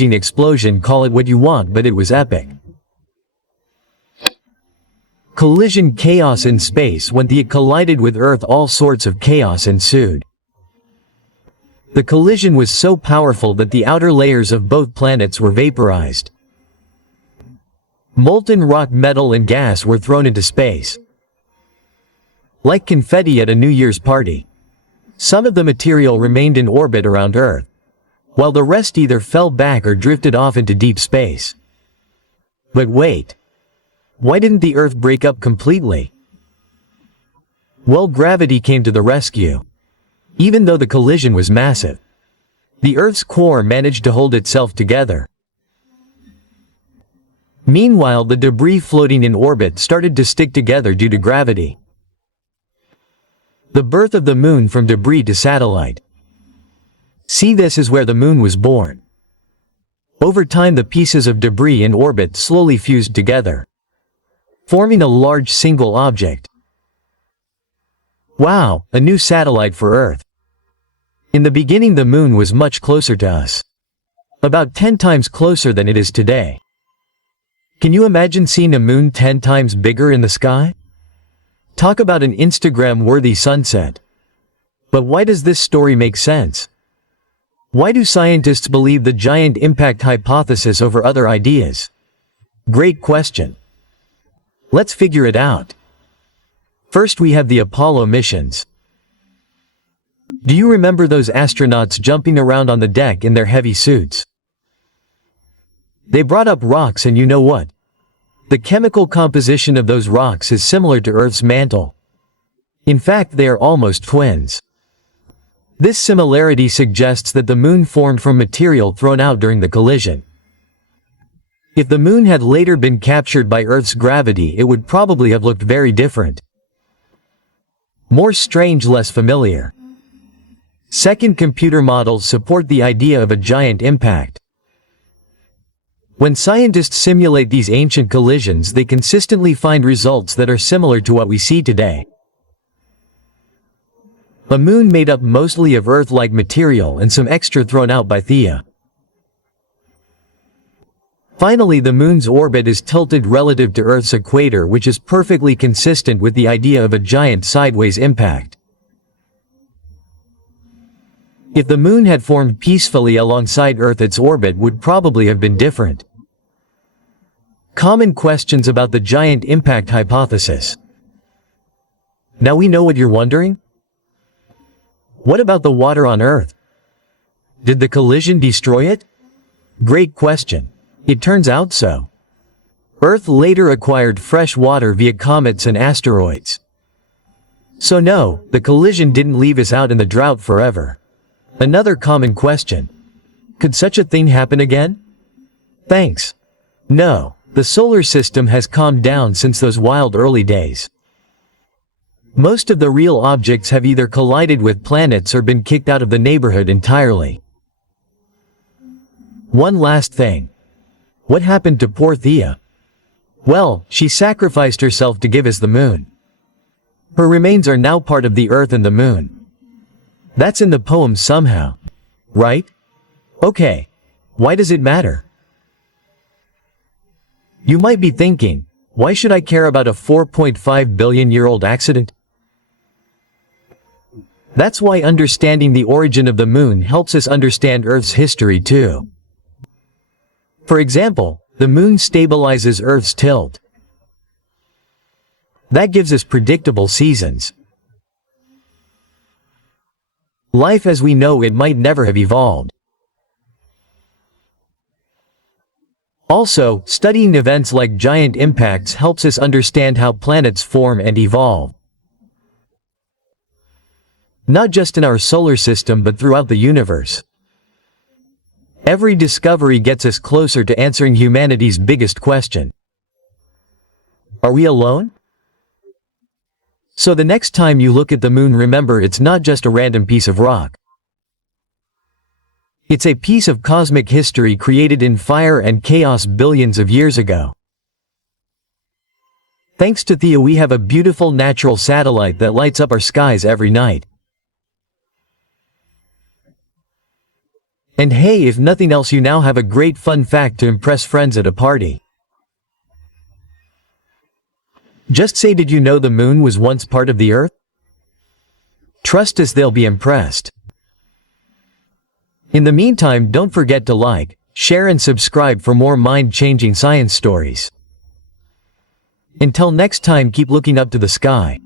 explosion, call it what you want, but it was epic. Collision chaos in space. When Theia collided with Earth, all sorts of chaos ensued. The collision was so powerful that the outer layers of both planets were vaporized. Molten rock, metal and gas were thrown into space. Like confetti at a New Year's party. Some of the material remained in orbit around Earth, while the rest either fell back or drifted off into deep space. But wait. Why didn't the Earth break up completely? Well, gravity came to the rescue. Even though the collision was massive, the Earth's core managed to hold itself together. Meanwhile, the debris floating in orbit started to stick together due to gravity. The birth of the Moon from debris to satellite. See, this is where the Moon was born. Over time, the pieces of debris in orbit slowly fused together, forming a large single object. Wow, a new satellite for Earth. In the beginning, the Moon was much closer to us. About 10 times closer than it is today. Can you imagine seeing a moon 10 times bigger in the sky? Talk about an Instagram-worthy sunset. But why does this story make sense? Why do scientists believe the giant impact hypothesis over other ideas? Great question. Let's figure it out. First, we have the Apollo missions. Do you remember those astronauts jumping around on the deck in their heavy suits? They brought up rocks, and you know what? The chemical composition of those rocks is similar to Earth's mantle. In fact, they are almost twins. This similarity suggests that the Moon formed from material thrown out during the collision. If the Moon had later been captured by Earth's gravity, it would probably have looked very different. More strange, less familiar. Second, computer models support the idea of a giant impact. When scientists simulate these ancient collisions, they consistently find results that are similar to what we see today. A moon made up mostly of Earth-like material and some extra thrown out by Theia. Finally, the Moon's orbit is tilted relative to Earth's equator, which is perfectly consistent with the idea of a giant sideways impact. If the Moon had formed peacefully alongside Earth, its orbit would probably have been different. Common questions about the giant impact hypothesis. Now we know what you're wondering. What about the water on Earth? Did the collision destroy it? Great question. It turns out so. Earth later acquired fresh water via comets and asteroids. So no, the collision didn't leave us out in the drought forever. Another common question. Could such a thing happen again? Thanks. No, the solar system has calmed down since those wild early days. Most of the real objects have either collided with planets or been kicked out of the neighborhood entirely. One last thing. What happened to poor Theia? Well, she sacrificed herself to give us the Moon. Her remains are now part of the Earth and the Moon. That's in the poem somehow. Right? Okay. Why does it matter? You might be thinking, why should I care about a 4.5 billion-year-old accident? That's why understanding the origin of the Moon helps us understand Earth's history too. For example, the Moon stabilizes Earth's tilt. That gives us predictable seasons. Life as we know it might never have evolved. Also, studying events like giant impacts helps us understand how planets form and evolve. Not just in our solar system but throughout the universe. Every discovery gets us closer to answering humanity's biggest question. Are we alone? So the next time you look at the Moon, remember it's not just a random piece of rock. It's a piece of cosmic history created in fire and chaos billions of years ago. Thanks to Theia, we have a beautiful natural satellite that lights up our skies every night. And hey, if nothing else, you now have a great fun fact to impress friends at a party. Just say, did you know the moon was once part of the Earth? Trust us, they'll be impressed. In the meantime, don't forget to like, share and subscribe for more mind-changing science stories. Until next time, keep looking up to the sky.